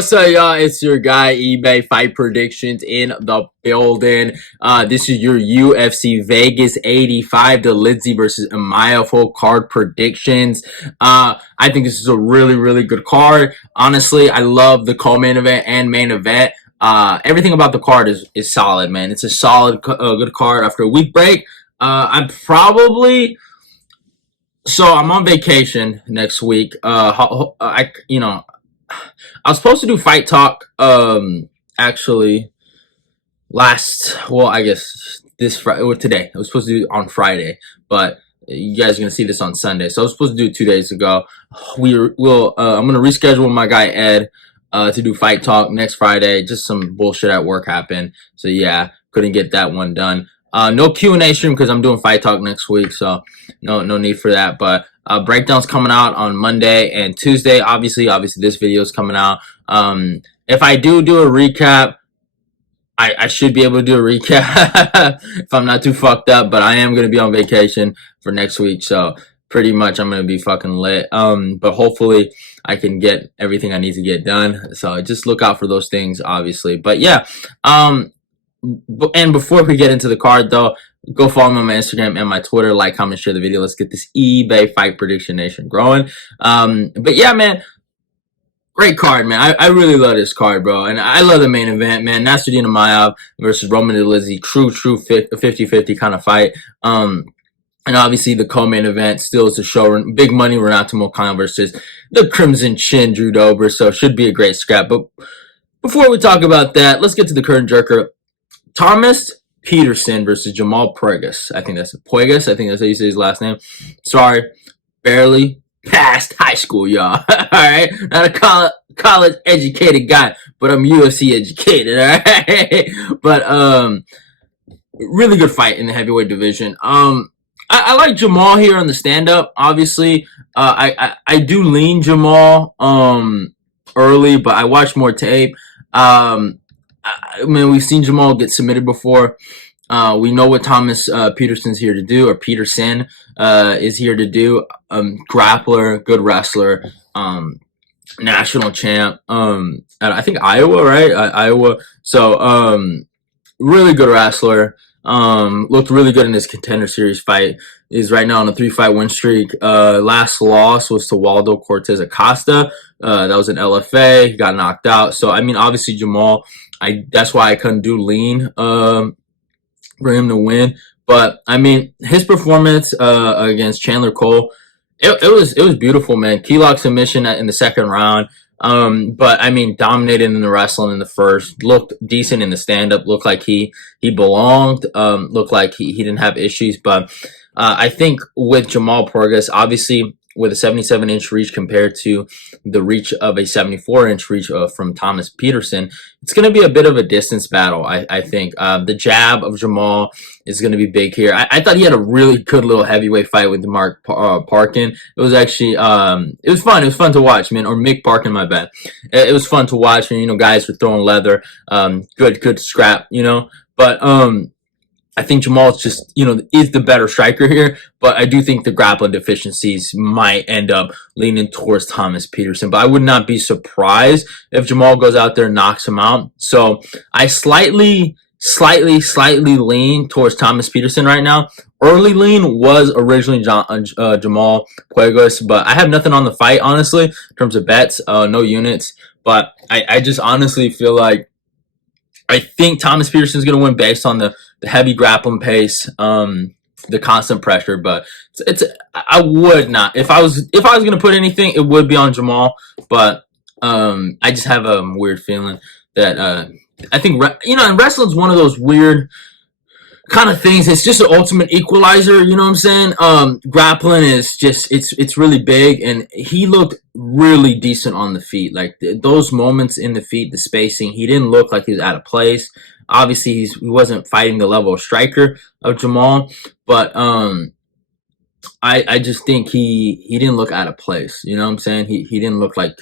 What's up, y'all? It's your guy, eBay Fight Predictions in the building. This is your UFC Vegas 85 Dolidze versus Imavov card predictions. I think this is a really, really good card. Honestly, I love the co-main event and main event. Everything about the card is solid, man. It's a solid, good card after a week break. I'm on vacation next week. I was supposed to do Fight Talk, actually, I guess this Friday, or today. I was supposed to do it on Friday, but you guys are going to see this on Sunday. So I was supposed to do it 2 days ago. I'm going to reschedule my guy Ed, to do Fight Talk next Friday. Just some bullshit at work happened. So yeah, couldn't get that one done. No Q&A stream because I'm doing Fight Talk next week, so no need for that. But breakdown's coming out on Monday and Tuesday. Obviously this video is coming out. If I do a recap, I should be able to do a recap if I'm not too fucked up. But I am going to be on vacation for next week, so pretty much I'm going to be fucking lit. But hopefully I can get everything I need to get done. So just look out for those things, obviously. But yeah, and before we get into the card, though, go follow me on my Instagram and my Twitter. Like, comment, share the video. Let's get this eBay Fight Prediction Nation growing. But yeah, man, great card, man. I really love this card, bro. And I love the main event, man. Nasruddin Imavov versus Roman Dolidze. True 50-50 kind of fight. And obviously the co-main event still is a show. Big money, Renato Moicano versus the Crimson Chin, Drew Dober. So it should be a great scrap. But before we talk about that, let's get to the current jerker. Thomas Petersen versus Jamal Puegas. I think that's how you say his last name. Sorry, barely passed high school, y'all. All right, not a college educated guy, but I'm UFC educated. All right, but really good fight in the heavyweight division. I like Jamal here on the stand up. Obviously, I do lean Jamal early, but I watch more tape. I mean, we've seen Jamal get submitted before. We know what Thomas Petersen's here to do, or Petersen is here to do. Grappler, good wrestler, national champ. I think Iowa, right? Iowa. So, really good wrestler. Looked really good in his Contender Series fight. Is right now on a 3-fight win streak. Last loss was to Waldo Cortez Acosta. That was an LFA. He got knocked out. So, I mean, obviously Jamal, that's why I couldn't do lean for him to win. But I mean, his performance against Chandler Cole, it was beautiful, man. Key lock submission in the second round. But I mean, dominated in the wrestling in the first. Looked decent in the stand up. Looked like he belonged. Looked like he didn't have issues. But I think with Jamal Puegas, obviously, with a 77-inch reach compared to the reach of a 74-inch reach from Thomas Petersen, it's going to be a bit of a distance battle, I think. The jab of Jamal is going to be big here. I thought he had a really good little heavyweight fight with Mark Parkin. It was actually, it was fun. It was fun to watch, man. Or Mick Parkin, my bad. It was fun to watch, and, guys were throwing leather. Good scrap, But, I think Jamal just, is the better striker here, but I do think the grappling deficiencies might end up leaning towards Thomas Petersen. But I would not be surprised if Jamal goes out there and knocks him out. So I slightly lean towards Thomas Petersen right now. Early lean was originally Jamal Puegas, but I have nothing on the fight, honestly, in terms of bets, no units. But I just honestly feel like I think Thomas Petersen is going to win based on the heavy grappling pace, the constant pressure. But I would not, if I was going to put anything, it would be on Jamal. But I just have a weird feeling that I think and wrestling's one of those weird kind of things. It's just an ultimate equalizer, you know what I'm saying? Grappling is just, it's really big, and he looked really decent on the feet. Like those moments in the feet, the spacing, he didn't look like he was out of place. Obviously, he wasn't fighting the level of striker of Jamal, but I just think he didn't look out of place. You know what I'm saying? He didn't look like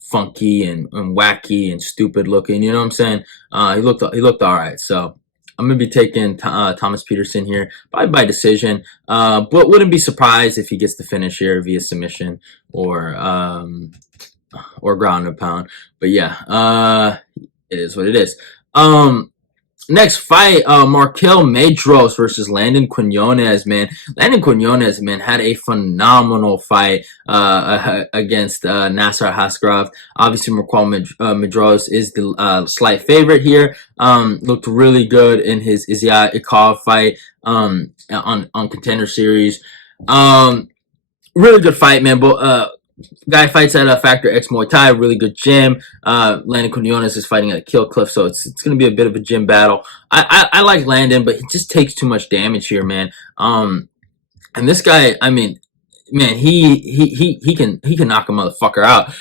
funky and wacky and stupid looking. You know what I'm saying? He looked all right. So I'm going to be taking Thomas Petersen here, probably by decision. But wouldn't be surprised if he gets the finish here via submission or or ground and pound. But yeah, it is what it is. Next fight, Marquel Mederos versus Landon Quiñones, man. Landon Quiñones, man, had a phenomenal fight against Nasser Haskarov. Obviously, Marquel Mederos is the slight favorite here. Looked really good in his Isyaikov fight on Contender Series. Really good fight, man. But guy fights at a Factor X Muay Thai, really good gym. Landon Quiñones is fighting at a Kill Cliff, so it's going to be a bit of a gym battle. I like Landon, but he just takes too much damage here, man. And this guy, I mean, man, he can knock a motherfucker out,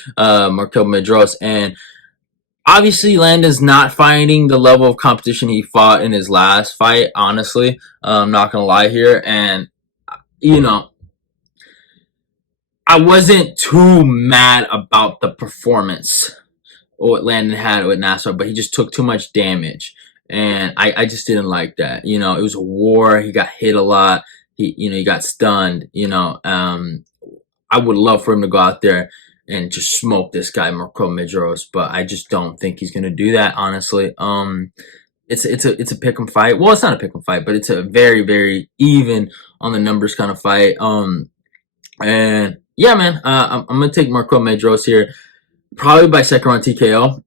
Marquel Mederos, and obviously Landon's not fighting the level of competition he fought in his last fight. Honestly, I'm not gonna lie here, and you know, I wasn't too mad about the performance what Landon had with Nasser, but he just took too much damage. And I just didn't like that. You know, it was a war. He got hit a lot. He got stunned. I would love for him to go out there and just smoke this guy, Marquel Mederos, but I just don't think he's gonna do that, honestly. It's a pick'em fight. Well, it's not a pick'em fight, but it's a very, very even on the numbers kind of fight. And yeah, man, I'm gonna take Marquel Mederos here, probably by second round TKO.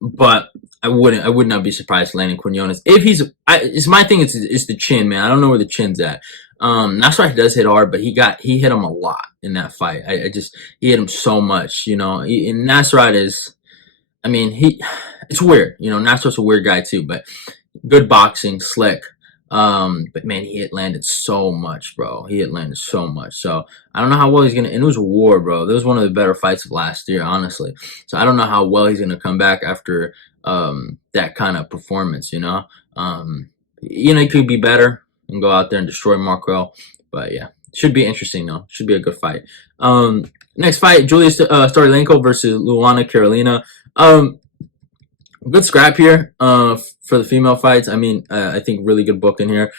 But I would not be surprised Landon Quiñones if it's my thing. It's the chin, man. I don't know where the chin's at. Nasrat does hit hard, but he hit him a lot in that fight. He hit him so much, and Nasrat is, I mean, it's weird, Nasrat's a weird guy too, but good boxing, slick. But man, he hit Landon so much, bro. He hit Landon so much. So I don't know how well he's gonna. And it was a war, bro. That was one of the better fights of last year, honestly. So I don't know how well he's gonna come back after that kind of performance. He could be better and go out there and destroy Marquel. But yeah, should be interesting though. Should be a good fight. Next fight, Julia Stoliarenko versus Luana Carolina. Good scrap here for the female fights. I mean, I think really good booking here.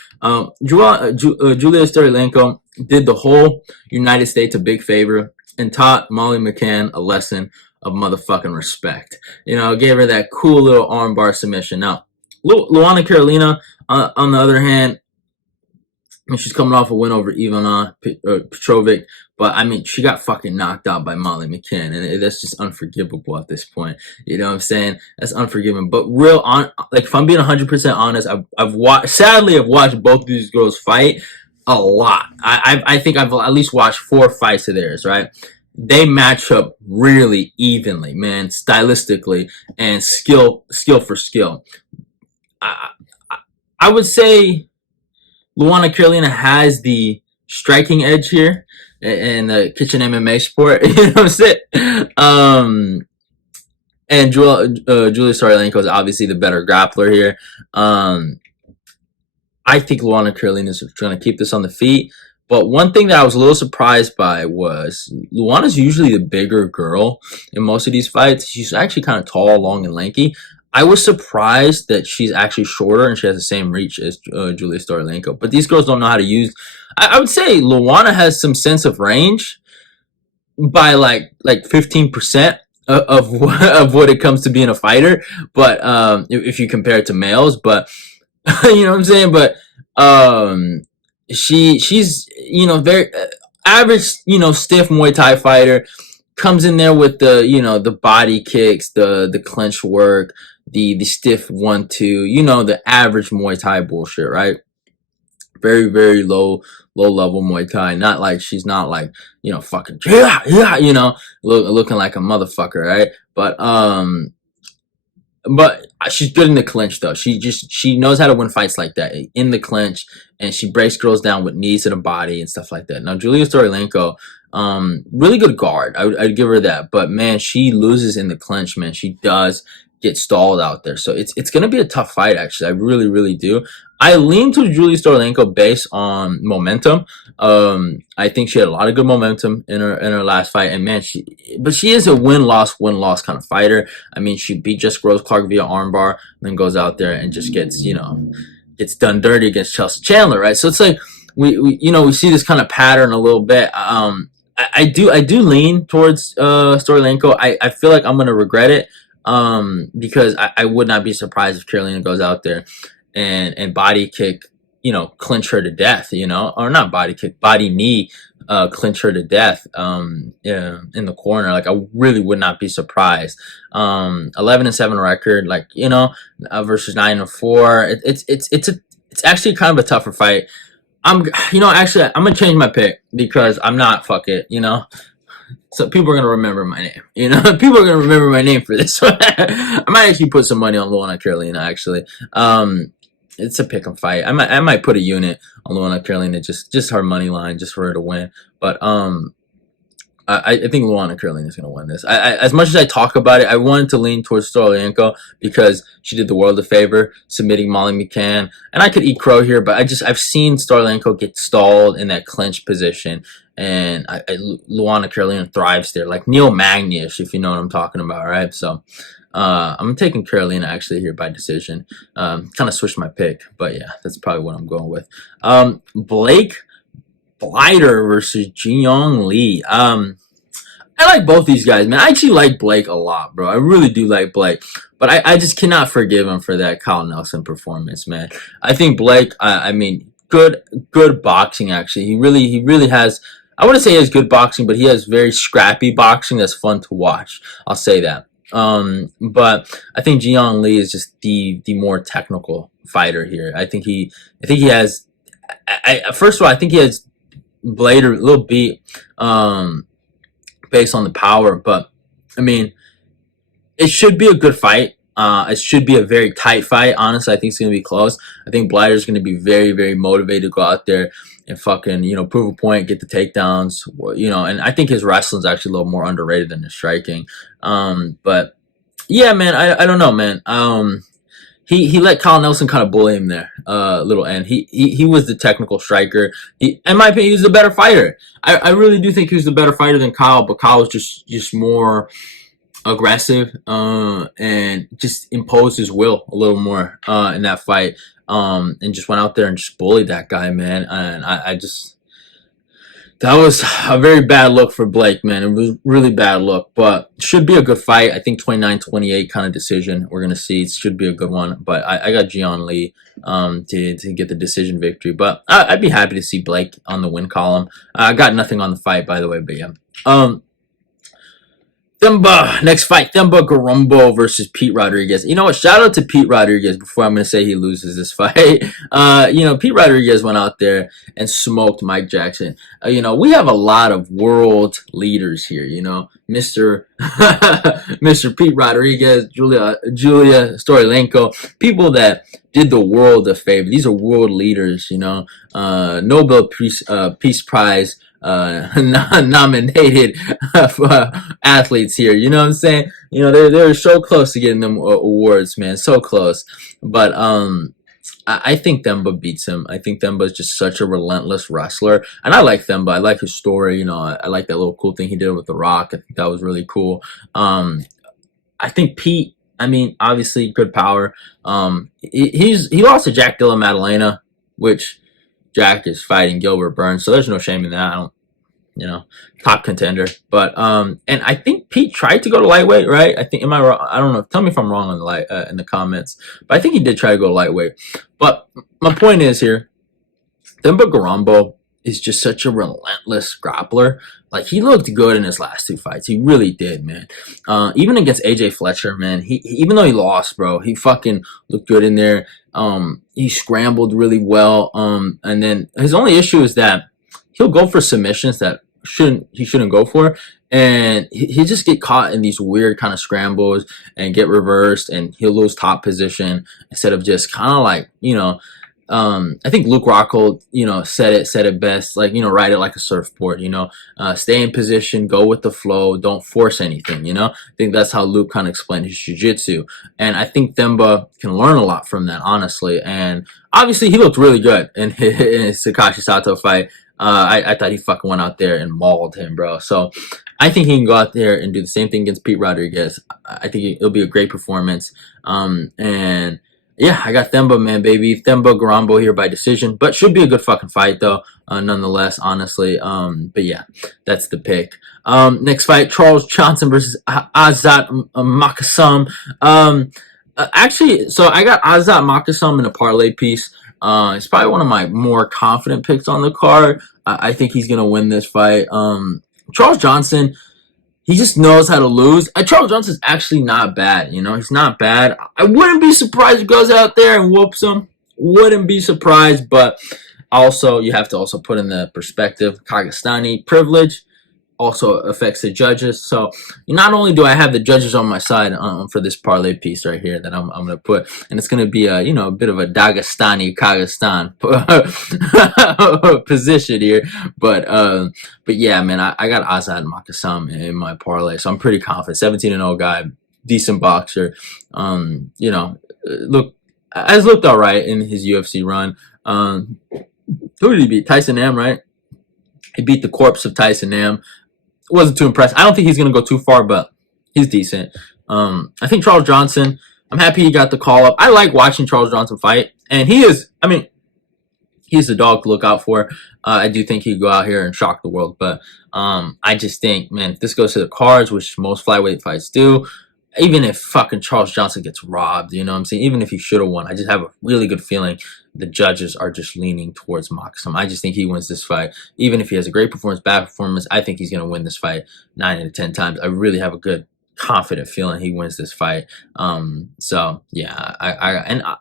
Julia Stoliarenko did the whole United States a big favor and taught Molly McCann a lesson of motherfucking respect. Gave her that cool little armbar submission. Now, Luana Carolina, on the other hand, I mean, she's coming off a win over Ivana Petrovic, but I mean, she got fucking knocked out by Molly McCann, and that's just unforgivable at this point. You know what I'm saying? That's unforgiving. But if I'm being 100% honest, I've watched both of these girls fight a lot. I think I've at least watched 4 fights of theirs, right? They match up really evenly, man, stylistically and skill for skill. I would say Luana Carolina has the striking edge here in the kitchen MMA sport. You know what I'm saying? And Julia Stoliarenko is obviously the better grappler here. I think Luana Carolina is trying to keep this on the feet. But one thing that I was a little surprised by was Luana's usually the bigger girl in most of these fights. She's actually kind of tall, long, and lanky. I was surprised that she's actually shorter and she has the same reach as Julia Stoliarenko. But these girls don't know how to use. I would say Luana has some sense of range by like 15% of what it comes to being a fighter. But if you compare it to males, but you know what I'm saying. But she's very average, stiff Muay Thai fighter. Comes in there with the body kicks, the clinch work, the stiff 1-2, the average Muay Thai bullshit, right? Very, very low level Muay Thai. Not like she's not like, fucking looking like a motherfucker, right? But she's good in the clinch though. She knows how to win fights like that in the clinch, and she breaks girls down with knees to the body and stuff like that. Now Julia Stoliarenko, really good guard. I'd give her that. But man, she loses in the clinch, man. She does get stalled out there. So it's gonna be a tough fight, actually. I really, really do. I lean to Julia Stoliarenko based on momentum. I think she had a lot of good momentum in her last fight, and man, she is a win-loss kind of fighter. I mean, she beat Jessica Rose Clark via armbar, then goes out there and just gets done dirty against Chelsea Chandler, right? So it's like we see this kind of pattern a little bit. I do lean towards Stoliarenko. I feel like I'm gonna regret it because I would not be surprised if Carolina goes out there and body kick, clinch her to death, or not body kick, body knee, clinch her to death, yeah, in the corner. Like, I really would not be surprised. 11-7 record, like, versus 9-4. It's actually kind of a tougher fight. Actually, I'm gonna change my pick because I'm not, fuck it, So people are gonna remember my name, People are gonna remember my name for this one. I might actually put some money on Luana Carolina, actually. It's a pick 'em fight. I might put a unit on Luana Carolina, just her money line, just for her to win. But I think Luana Carolina is going to win this. As much as I talk about it, I wanted to lean towards Stoliarenko because she did the world a favor, submitting Molly McCann. And I could eat crow here, but I've seen Stoliarenko get stalled in that clinch position. And Luana Carolina thrives there, like Neil Magnish, if you know what I'm talking about, right? So I'm taking Carolina actually here by decision. Kind of switched my pick, but yeah, that's probably what I'm going with. Blake Bilder versus Jeong Lee. I like both these guys, man. I actually like Blake a lot, bro. I really do like Blake, but I just cannot forgive him for that Kyle Nelson performance, man. I think Blake, I mean, good boxing actually. He really has. I wouldn't say he has good boxing, but he has very scrappy boxing that's fun to watch. I'll say that. But I think Jeong Lee is just the more technical fighter here. I think he has. First of all, I think he has Bilder a little beat based on the power, but I mean, it should be a good fight. It should be a very tight fight. Honestly, I think it's going to be close. I think Bilder's going to be very, very motivated to go out there and fucking, prove a point, get the takedowns, and I think his wrestling's actually a little more underrated than his striking. But yeah, man, I don't know, man. He let Kyle Nelson kind of bully him there a little, and he was the technical striker. In my opinion, he was the better fighter. I really do think he was the better fighter than Kyle, but Kyle was just more aggressive and just imposed his will a little more in that fight, and just went out there and just bullied that guy, man. And that was a very bad look for Blake, man. It was really bad look, but should be a good fight. I think 29-28 kind of decision we're going to see. It should be a good one, but I got Jeong Lee to get the decision victory. But I'd be happy to see Blake on the win column. I got nothing on the fight, by the way, but yeah. Themba, next fight, Themba Gorimbo versus Pete Rodriguez. You know what? Shout out to Pete Rodriguez before I'm going to say he loses this fight. Pete Rodriguez went out there and smoked Mike Jackson. We have a lot of world leaders here, Mr. Mr. Pete Rodriguez, Julia Stoliarenko, people that did the world a favor. These are world leaders, Nobel Peace Prize nominated athletes here. You know what I'm saying? They're so close to getting them awards, man. So close. But I think Themba beats him. I think Themba is just such a relentless wrestler, and I like Themba. I like his story. I like that little cool thing he did with The Rock. I think that was really cool. I think Pete. I mean, obviously, good power. He lost to Jack Dilla Maddalena, which Jack is fighting Gilbert Burns, so there's no shame in that. I don't, top contender. But and I think Pete tried to go to lightweight, right? I think, am I wrong? I don't know. Tell me if I'm wrong on the in the comments. But I think he did try to go to lightweight. But my point is here, Themba Gorimbo is just such a relentless grappler. Like, he looked good in his last two fights. He really did, man. Even against AJ Fletcher, man, he even though he lost, bro, he fucking looked good in there. He scrambled really well. And then his only issue is that he'll go for submissions that he shouldn't go for. And he just get caught in these weird kind of scrambles and get reversed, and he'll lose top position instead of just kind of like, I think Luke Rockhold, said it best, like, ride it like a surfboard, stay in position, go with the flow, don't force anything, I think that's how Luke kind of explained his jiu-jitsu. And I think Themba can learn a lot from that, honestly. And obviously he looked really good in his Takashi Sato fight. I thought he fucking went out there and mauled him, bro. So I think he can go out there and do the same thing against Pete Rodriguez. I think it'll be a great performance. And Yeah, I got Themba, man, baby. Themba Gorimbo here by decision, but should be a good fucking fight though, nonetheless, honestly. But yeah, that's the pick. Next fight, Charles Johnson versus Azat Maksum. Actually, so I got Azat Maksum in a parlay piece. It's probably one of my more confident picks on the card. I think he's gonna win this fight. Charles Johnson, he just knows how to lose. Charles Johnson's actually not bad, you know. He's not bad. I wouldn't be surprised if he goes out there and whoops him. Wouldn't be surprised, but also you have to also put in the perspective. Kyrgyzstani privilege also affects the judges. So not only do I have the judges on my side for this parlay piece right here that I'm going to put, and it's going to be a a bit of a Dagestani Kyrgyzstan position here, but yeah, man, I got Azat Maksum in my parlay, so I'm pretty confident. 17-0 guy, decent boxer. Has looked all right in his UFC run. Who did he beat? Tyson Nam, right? He beat the corpse of Tyson Nam. Wasn't too impressed. I don't think he's going to go too far, but he's decent. I think Charles Johnson, I'm happy he got the call up. I like watching Charles Johnson fight, and he's the dog to look out for. I do think he'd go out here and shock the world, but I just think, man, if this goes to the cards, which most flyweight fights do, even if fucking Charles Johnson gets robbed, you know what I'm saying? Even if he should have won, I just have a really good feeling the judges are just leaning towards Maksum. I just think he wins this fight. Even if he has a great performance, bad performance, I think he's going to win this fight 9 out of 10 times. I really have a good, confident feeling he wins this fight. So yeah,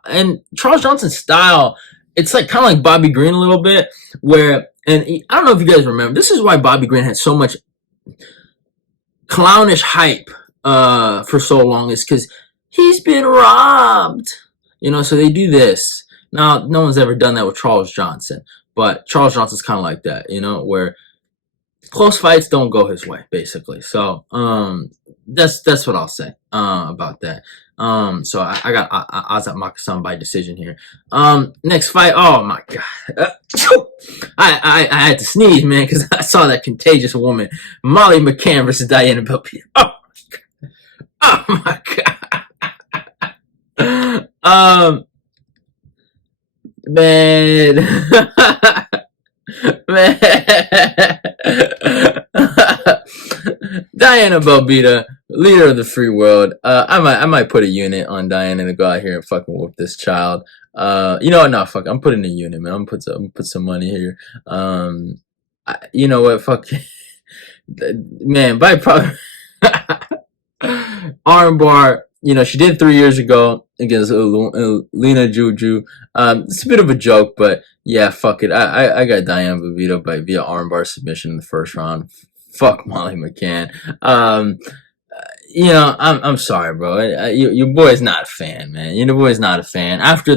and Charles Johnson's style, it's like kind of like Bobby Green a little bit, where, and I don't know if you guys remember, this is why Bobby Green had so much clownish hype for so long, is because he's been robbed, so they do this. Now, no one's ever done that with Charles Johnson, but Charles Johnson's kind of like that, where close fights don't go his way, basically. So that's what I'll say about that. So I got Azat Maksum by decision here. Next fight, oh my god, I had to sneeze, man, because I saw that contagious woman, Molly McCann versus Diana Belbiţă. Oh my god. Man. Man. Diana Belbiţă, leader of the free world. I might put a unit on Diana to go out here and fucking whoop this child. You know what? No, fuck. I'm putting a unit, man. I'm gonna put some money here. You know what? Fuck. Man, by probably armbar. She did 3 years ago against Lena Juju. It's a bit of a joke, but yeah, fuck it. I got Diana Belbiţă via armbar submission in the first round. Fuck Molly McCann. I'm sorry, bro. Your boy's not a fan, man. Your boy's not a fan. After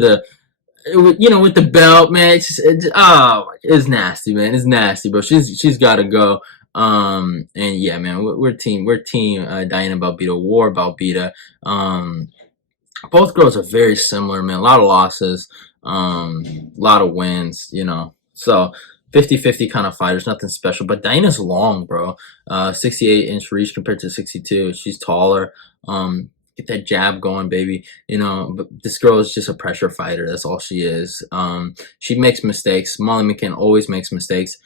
with the belt, man, it's nasty, man. It's nasty, bro. She's got to go. And yeah, man, we're team Diana Belbiţă, War Belbiţă. Both girls are very similar, man. A lot of losses, a lot of wins, so 50-50 kind of fighters, nothing special. But Diana's long, bro. 68-inch reach compared to 62. She's taller. Get that jab going, baby. But this girl is just a pressure fighter. That's all she is. She makes mistakes. Molly McCann always makes mistakes.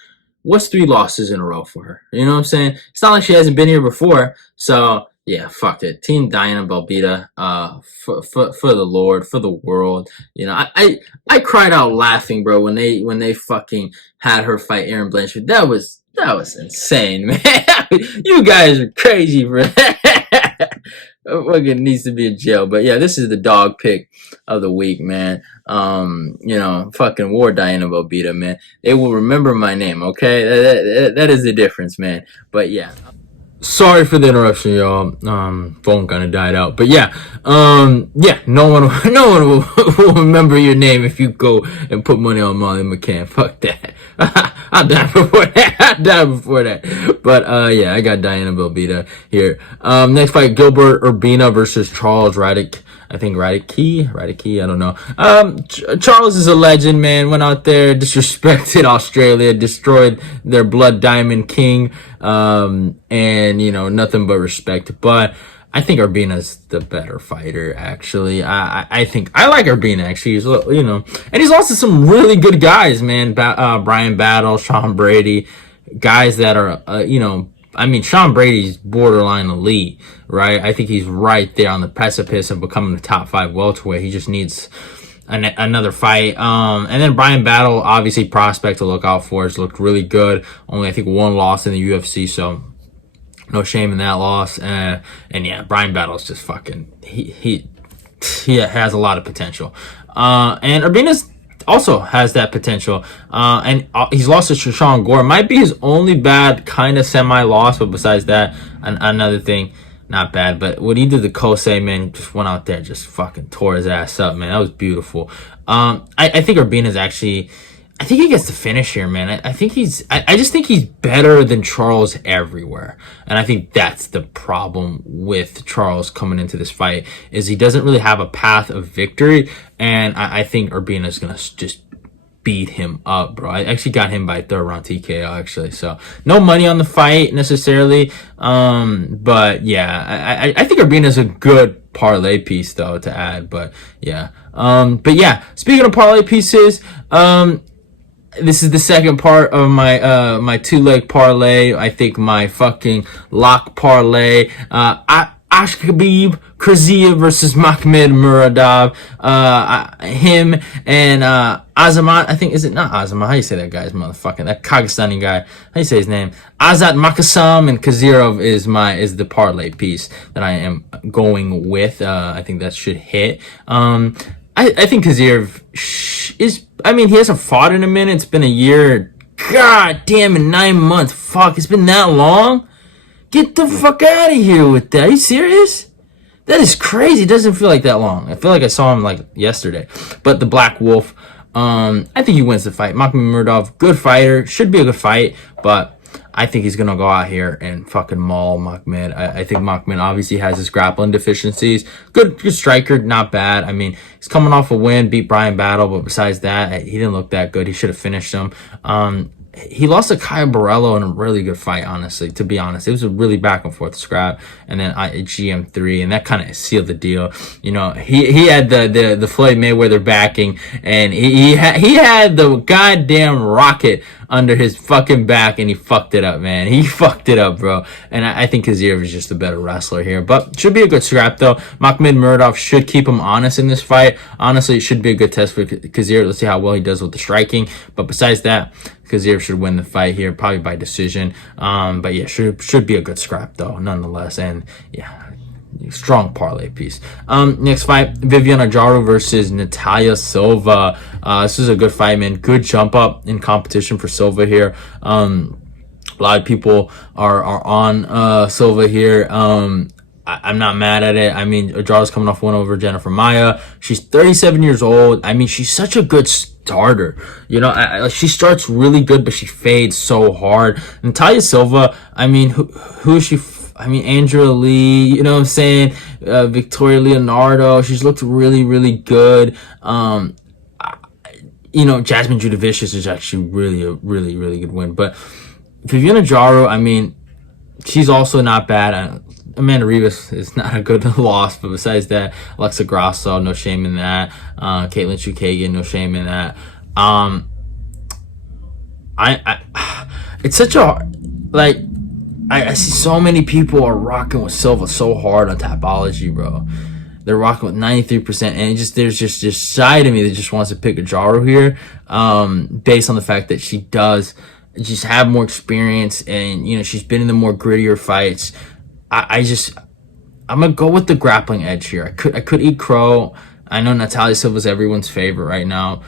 What's 3 losses in a row for her? You know what I'm saying? It's not like she hasn't been here before. So yeah, fuck it. Team Diana Belbiţă, for the Lord, for the world. I cried out laughing, bro, when they fucking had her fight Erin Blanchard. That was insane, man. You guys are crazy, bro. Fucking needs to be in jail. But yeah, this is the dog pick of the week, man. Fucking War Diana Belbiţă, man. They will remember my name, okay? That is the difference, man. But yeah. Sorry for the interruption, y'all. Phone kind of died out, but yeah, no one will remember your name if you go and put money on Molly McCann. Fuck that. I'll die before that. But yeah, I got Diana Belbiţă here. Next fight, Gilbert Urbina versus Charles Radtke. I think Radtke, I don't know. Charles is a legend, man. Went out there, disrespected Australia, destroyed their blood diamond king, and nothing but respect. But I think Urbina's the better fighter, actually. I think I like Urbina, actually. He's, you know, and he's lost to some really good guys, man. Brian Battle, Sean Brady, guys that are, you know, I mean, Sean Brady's borderline elite, right? I think he's right there on the precipice of becoming the top 5 welterweight. He just needs another fight. And then Brian Battle, obviously prospect to look out for. Has looked really good. Only, I think, 1 loss in the UFC, so no shame in that loss. And yeah, Brian Battle's just fucking, he has a lot of potential. And Urbina's also has that potential. And he's lost to Shashawn Gore. Might be his only bad kind of semi-loss, but besides that, another thing, not bad. But what he did to Kosei, man, just went out there, just fucking tore his ass up, man. That was beautiful. I think Urbina's actually, I think he gets the finish here, man. I think I just think he's better than Charles everywhere. And I think that's the problem with Charles coming into this fight, is he doesn't really have a path of victory. And I think Urbina's going to just beat him up, bro. I actually got him by 3rd round TKO, actually. So no money on the fight necessarily. But yeah, I think Urbina's a good parlay piece though to add. But yeah. Speaking of parlay pieces, this is the second part of my my 2-leg parlay. I think my fucking lock parlay. Khizriev versus Makhmud Muradov. Him and Azamat. I think, is it not Azamat? How do you say that guy's motherfucking, that Kyrgyzstani guy? How do you say his name? Azat, Maksum, and Khizriev is the parlay piece that I am going with. I think that should hit. I think Khizriev is, I mean, he hasn't fought in a minute. It's been a year. God damn it, 9 months. Fuck, it's been that long? Get the fuck out of here with that. Are you serious? That is crazy. It doesn't feel like that long. I feel like I saw him like yesterday. But the Black Wolf, I think he wins the fight. Makhmud Muradov, good fighter. Should be a good fight, but I think he's going to go out here and fucking maul Makhmud. I think Makhmud obviously has his grappling deficiencies. Good striker, not bad. I mean, he's coming off a win, beat Brian Battle, but besides that, he didn't look that good. He should have finished him. He lost to Kyle Borello in a really good fight, honestly, to be honest. It was a really back and forth scrap. And then GM3, and that kind of sealed the deal. You know, he had the Floyd Mayweather backing, and he had the goddamn rocket under his fucking back, and he fucked it up, man. He fucked it up, bro. And I think Khizriev is just a better wrestler here. But should be a good scrap, though. Makhmud Muradov should keep him honest in this fight. Honestly, it should be a good test for Khizriev. Let's see how well he does with the striking. But besides that, Khizriev should win the fight here, probably by decision. But yeah, should be a good scrap, though, nonetheless. And yeah, strong parlay piece. Next fight, Viviane versus Natália Silva. This is a good fight, man. Good jump up in competition for Silva here. A lot of people are on Silva here. I'm not mad at it. I mean, Ajara's coming off one over Jennifer Maia. She's 37 years old. I mean, she's such a good starter. You know, she starts really good, but she fades so hard. Natália Silva, I mean, who is she? I mean, Angela Lee, you know what I'm saying? Victoria Leonardo. She's looked really, really good. You know, Jasmine Judavicius is actually really a really, really good win. But Viviane Ajaro, I mean, she's also not bad. Amanda Rivas is not a good loss, but besides that, Alexa Grasso, no shame in that. Caitlin Chukagian, no shame in that. It's such a, like, I see so many people are rocking with Silva so hard on Tapology, bro. They're rocking with 93%, and there's just this side of me that just wants to pick Ajaro here, based on the fact that she does just have more experience, and you know, she's been in the more grittier fights. I'm gonna go with the grappling edge here. I could eat crow. I know Natália Silva's everyone's favorite right now.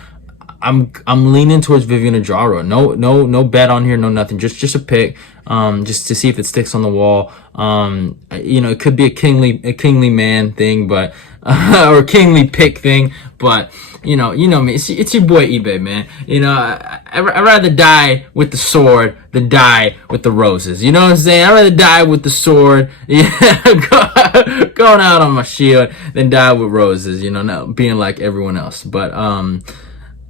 I'm leaning towards Viviane Ajaro. No bet on here, no nothing. Just a pick. Just to see if it sticks on the wall. You know, it could be a kingly man thing, but or kingly pick thing, but you know me. It's your boy eBay, man. You know, I'd rather die with the sword than die with the roses. You know what I'm saying? I'd rather die with the sword, yeah, going out on my shield, than die with roses. You know, not being like everyone else. But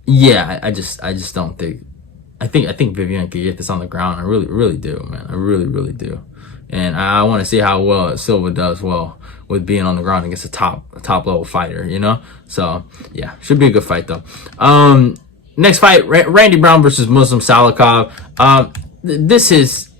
yeah, I just don't think. I think Viviane could get this on the ground. I really do, man. I really do. and I want to see how well Silva does well with being on the ground against a top level fighter, you know. So yeah, should be a good fight though. Next fight, Randy Brown versus Muslim Salikhov. This is,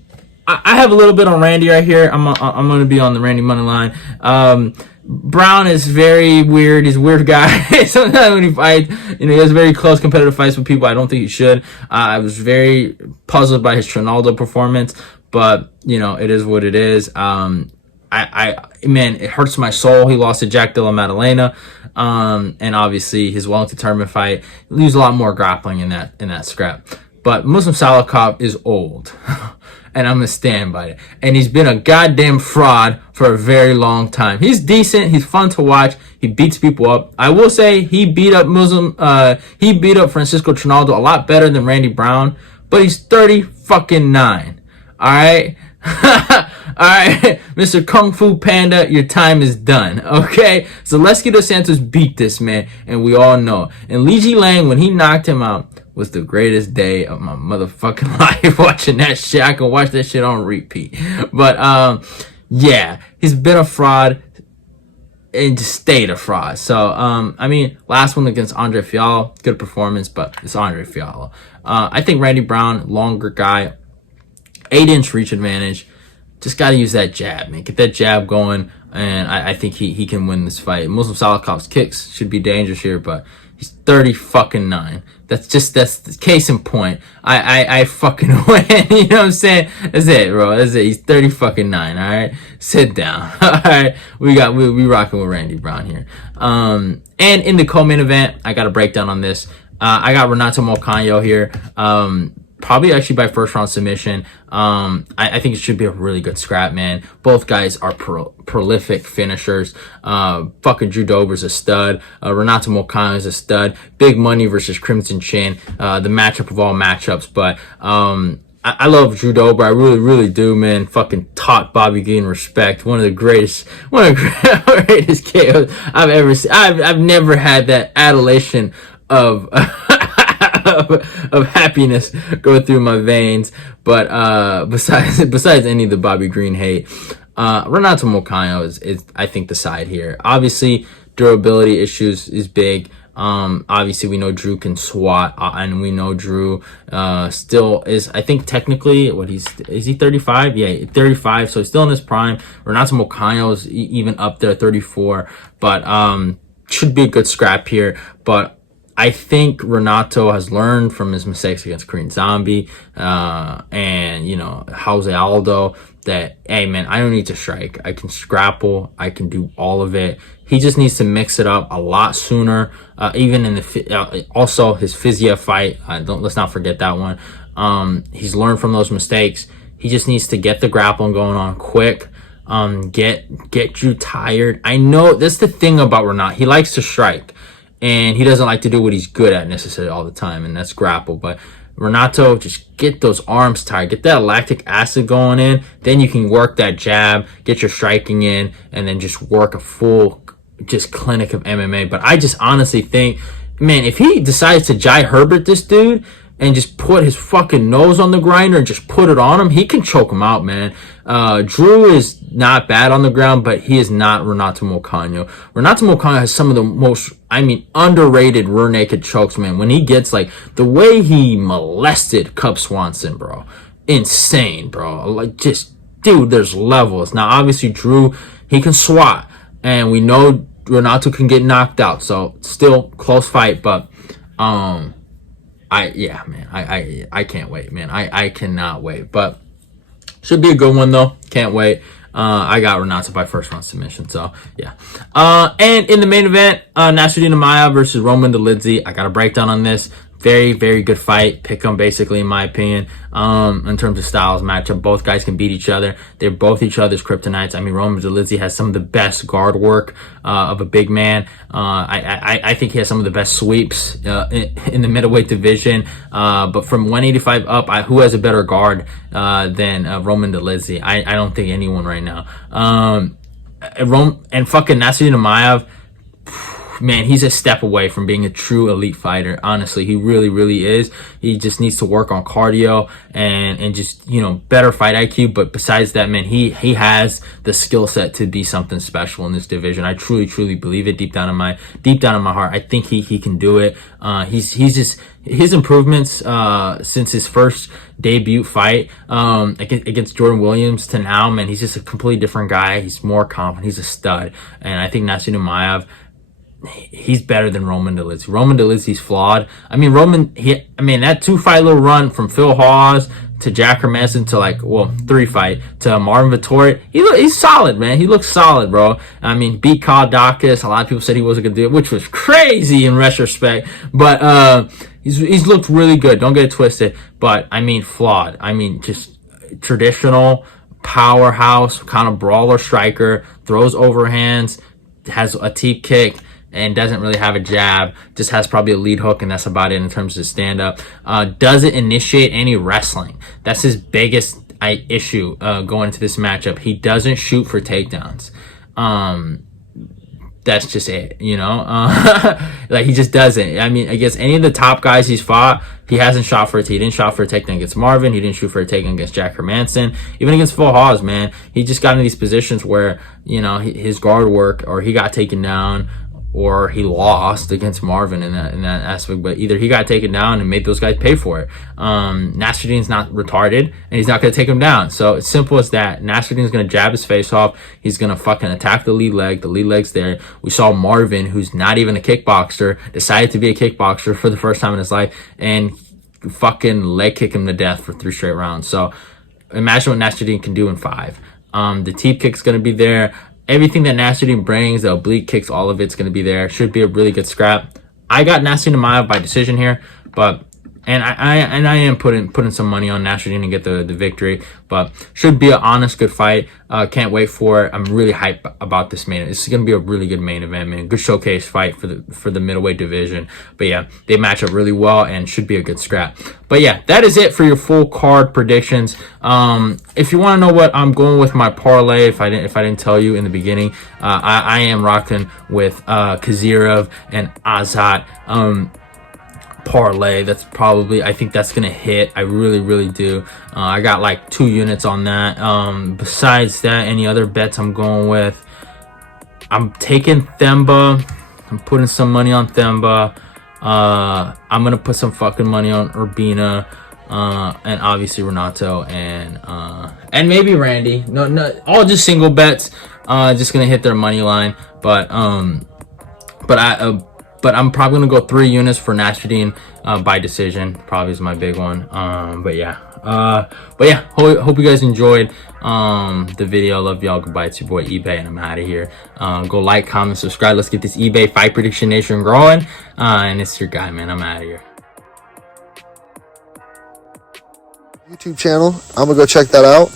I have a little bit on Randy right here. I'm going to be on the Randy money line. Brown is very weird. He's a weird guy. Sometimes when he fights, you know, he has very close competitive fights with people I don't think he should. I was very puzzled by his Ronaldo performance, but you know, it is what it is. Man, it hurts my soul. He lost to Jack Della Maddalena, and obviously his Wellington tournament fight, he loses a lot more grappling in that scrap. But Muslim Salikhov is old. And I'm going to stand by it. And he's been a goddamn fraud for a very long time. He's decent. He's fun to watch. He beats people up. I will say he beat up Francisco Trinaldo a lot better than Randy Brown. But he's 30-fucking-9. Alright? Alright? Mr. Kung Fu Panda, your time is done. Okay? So Lesky dos Santos beat this man. And we all know. And Li Ji Lang, when he knocked him out, was the greatest day of my motherfucking life watching that shit. I can watch that shit on repeat. But yeah, he's been a fraud and just stayed a fraud. So I mean, last one against Andre Fiallo, good performance, but it's Andre Fiallo. I think Randy Brown, longer guy, 8-inch reach advantage. Just got to use that jab, man. Get that jab going, and I think he can win this fight. Muslim Salikhov's kicks should be dangerous here, but he's 30-fucking-9. That's the case in point. I fucking win. You know what I'm saying? That's it, bro. That's it. He's 30-fucking-9. All right, sit down. All right, we rocking with Randy Brown here. And in the co-main event, I got a breakdown on this. I got Renato Moicano here. Probably actually by first round submission. I think it should be a really good scrap, man. Both guys are prolific finishers. Fucking Drew Dober's a stud. Renato Moicano is a stud. Big money versus Crimson Chin. The matchup of all matchups. But I love Drew Dober. I really, really do, man. Fucking taught Bobby Green respect. One of the greatest KOs I've ever seen. I've never had that adulation of of happiness go through my veins. But besides any of the Bobby Green hate, Renato Moicano is I think the side here. Obviously durability issues is big. Obviously we know Drew can swat, and we know Drew still is, I think technically, is he 35? Yeah, 35, so he's still in his prime. Renato Moicano is even up there, 34, but should be a good scrap here. But I think Renato has learned from his mistakes against Korean Zombie and, you know, Jose Aldo, that, hey, man, I don't need to strike. I can scrapple. I can do all of it. He just needs to mix it up a lot sooner. Even in the also his Khizriev fight, let's not forget that one. He's learned from those mistakes. He just needs to get the grappling going on quick. Get Drew tired. I know that's the thing about Renato. He likes to strike. And he doesn't like to do what he's good at necessarily all the time, and that's grapple. But Renato, just get those arms tired. Get that lactic acid going in. Then you can work that jab, get your striking in, and then just work a full just clinic of MMA. But I just honestly think, man, if he decides to Jai Herbert this dude and just put his fucking nose on the grinder and just put it on him, he can choke him out, man. Drew is not bad on the ground, but he is not Renato Moicano. Renato Moicano has some of the most, underrated rear naked chokes, man. When he gets, like, the way he molested Cub Swanson, bro. Insane, bro. Like, just, dude, there's levels. Now, obviously, Drew, he can swat. And we know Renato can get knocked out. So, still, close fight, but, I can't wait, man. I cannot wait. But should be a good one though. Can't wait. I got Renato by first round submission. So yeah. And in the main event, Nasruddin Imavov versus Roman Dolidze. I got a breakdown on this. Very, very good fight. Pick 'em basically, in my opinion. In terms of styles matchup, both guys can beat each other. They're both each other's kryptonites. Roman Dolidze has some of the best guard work of a big man. I think he has some of the best sweeps in the middleweight division. But from 185 up, who has a better guard than Roman Dolidze? I don't think anyone right now. And fucking Nasruddin Imavov, man, he's a step away from being a true elite fighter. Honestly, he really, really is. He just needs to work on cardio and just, you know, better fight IQ. But besides that, man, he has the skill set to be something special in this division. I truly, truly believe it deep down in my heart. I think he can do it. He's just, his improvements since his first debut fight against Jordan Williams to now, man, he's just a completely different guy. He's more confident. He's a stud. And I think Nasruddin Imavov, he's better than Roman Dolidze. Roman Dolidze's flawed. I mean, that 2-fight little run from Phil Hawes to Jack Hermanson to, like, well, 3-fight to Marvin Vettori, he's solid, man. He looks solid, bro. I mean, beat Kyle Dawkins. A lot of people said he wasn't gonna do it, which was crazy in retrospect. But he's looked really good. Don't get it twisted. But I mean, flawed. I mean, just traditional powerhouse kind of brawler striker. Throws overhands, has a teep kick, and doesn't really have a jab, just has probably a lead hook, and that's about it in terms of stand-up. Doesn't initiate any wrestling. That's his biggest issue going into this matchup. He doesn't shoot for takedowns. That's just it, you know? Like, he just doesn't. I mean, against any of the top guys he's fought, he hasn't shot for a he didn't shot for a takedown against Marvin. He didn't shoot for a takedown against Jack Hermanson. Even against Phil Hawes, man, he just got in these positions where, you know, his guard work, or he got taken down, or he lost against Marvin in that aspect. But either he got taken down and made those guys pay for it. Nasruddin's not retarded, and he's not going to take him down. So it's simple as that. Nasruddin's going to jab his face off. He's going to fucking attack the lead leg. The lead leg's there. We saw Marvin, who's not even a kickboxer, decided to be a kickboxer for the first time in his life, and fucking leg kick him to death for 3 straight rounds. So imagine what Nasruddin can do in 5. The teep kick's going to be there. Everything that Nasruddin brings, the oblique kicks, all of it's going to be there. Should be a really good scrap. I got Nasruddin Imavov by decision here, but I am putting some money on Nasruddin to get the victory, but should be an honest, good fight. Can't wait for it. I'm really hyped about this main event. This is going to be a really good main event, man. Good showcase fight for the middleweight division. But yeah, they match up really well and should be a good scrap. But yeah, that is it for your full card predictions. If you want to know what I'm going with my parlay, if I didn't tell you in the beginning, I am rocking with Khizriev and Azat. Parlay. That's probably, I think that's gonna hit. I really do. I got like 2 units on that. Besides that, any other bets I'm going with, I'm taking Themba. I'm putting some money on Themba. I'm gonna put some fucking money on Urbina, and obviously Renato, and maybe Randy. No, all just single bets. Just gonna hit their money line, but I'm probably gonna go 3 units for Nasruddin by decision. Probably is my big one. But yeah, hope you guys enjoyed the video. Love y'all. Goodbye. It's your boy eBay, and I'm out of here. Go like, comment, subscribe. Let's get this eBay Fight Prediction Nation growing. And it's your guy, man. I'm out of here. YouTube channel. I'm gonna go check that out.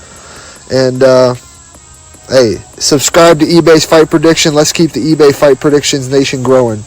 And hey, subscribe to eBay's Fight Prediction. Let's keep the eBay Fight Predictions Nation growing.